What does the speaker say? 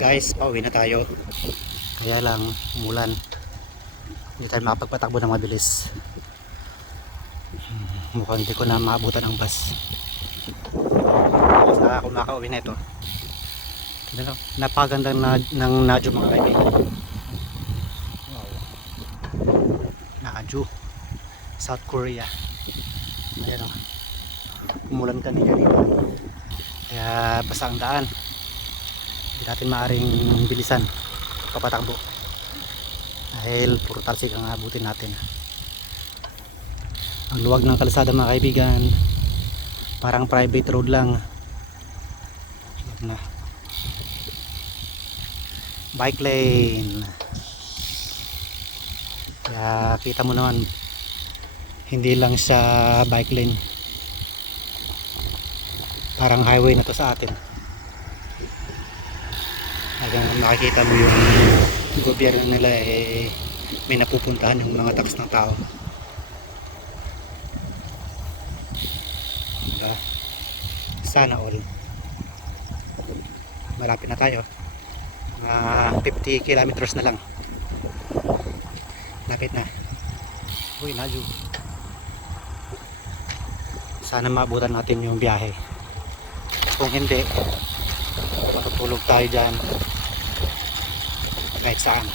Guys, pauwi na tayo. Kaya lang, umulan. Hindi tayo makapagpatakbo ng mabilis. Mukhang hindi ko na maabutan ang bus. Basta ako makauwi na ito. Napakaganda ng Naju mga kaibigan. Wow. Naju, South Korea. Ayan o. Umulan kanina dito. Kaya basta ang daan. Hindi natin maaaring bilisan papatakbo dahil puro talsik ang abutin natin. Ang luwag ng kalsada mga kaibigan, parang private road lang na. Bike lane, kaya kita mo naman hindi lang siya bike lane, parang highway na to sa atin. Hanggang makikita mo yung gobyerno nila may napupuntahan yung mga tax ng tao. Diba? Sana all. Malapit na tayo, mga 50 kilometers na lang, lapit na. Uy, Naju, sana maabutan natin yung biyahe. Kung hindi, matutulog tayo dyan kahit saan.